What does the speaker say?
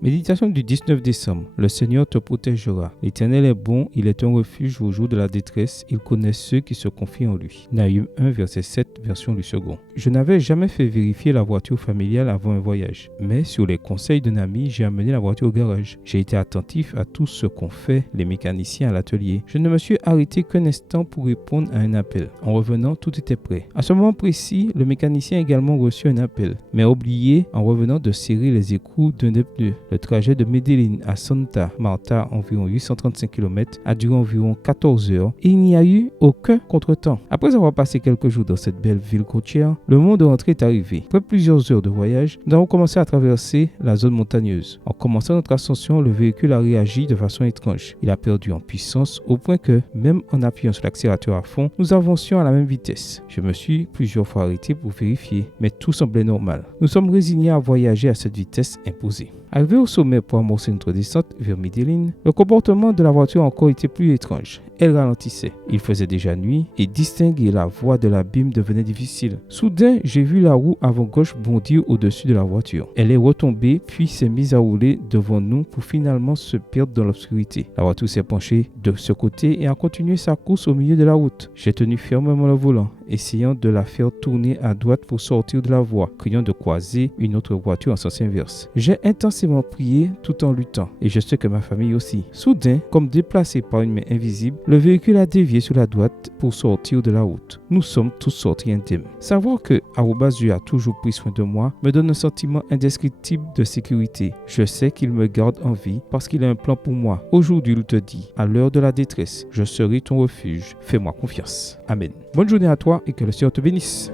Méditation du 19 décembre. Le Seigneur te protégera. L'Éternel est bon, il est un refuge au jour de la détresse. Il connaît ceux qui se confient en lui. Nahum 1, verset 7, version du second. Je n'avais jamais fait vérifier la voiture familiale avant un voyage. Mais sur les conseils d'un ami, j'ai amené la voiture au garage. J'ai été attentif à tout ce qu'ont fait les mécaniciens à l'atelier. Je ne me suis arrêté qu'un instant pour répondre à un appel. En revenant, tout était prêt. À ce moment précis, le mécanicien a également reçu un appel, mais a oublié en revenant de serrer les écrous d'un des pneus. Le trajet de Medellín à Santa Marta, environ 835 km, a duré environ 14 heures et il n'y a eu aucun contretemps. Après avoir passé quelques jours dans cette belle ville côtière, le moment de rentrée est arrivé. Après plusieurs heures de voyage, nous avons commencé à traverser la zone montagneuse. En commençant notre ascension, le véhicule a réagi de façon étrange. Il a perdu en puissance au point que, même en appuyant sur l'accélérateur à fond, nous avancions à la même vitesse. Je me suis plusieurs fois arrêté pour vérifier, mais tout semblait normal. Nous sommes résignés à voyager à cette vitesse imposée. Arrivé au sommet pour amorcer notre descente vers Medellín, le comportement de la voiture a encore été plus étrange. Elle ralentissait. Il faisait déjà nuit et distinguer la voie de l'abîme devenait difficile. Soudain, j'ai vu la roue avant-gauche bondir au-dessus de la voiture. Elle est retombée puis s'est mise à rouler devant nous pour finalement se perdre dans l'obscurité. La voiture s'est penchée de ce côté et a continué sa course au milieu de la route. J'ai tenu fermement le volant, essayant de la faire tourner à droite pour sortir de la voie, craignant de croiser une autre voiture en sens inverse. J'ai intensément prié tout en luttant, et je sais que ma famille aussi. Soudain, comme déplacé par une main invisible, le véhicule a dévié sur la droite pour sortir de la route. Nous sommes tous sortis indemnes. Savoir que Dieu a toujours pris soin de moi me donne un sentiment indescriptible de sécurité. Je sais qu'il me garde en vie parce qu'il a un plan pour moi. Aujourd'hui, il te dit, à l'heure de la détresse, je serai ton refuge. Fais-moi confiance. Amen. Bonne journée à toi et que le Seigneur te bénisse.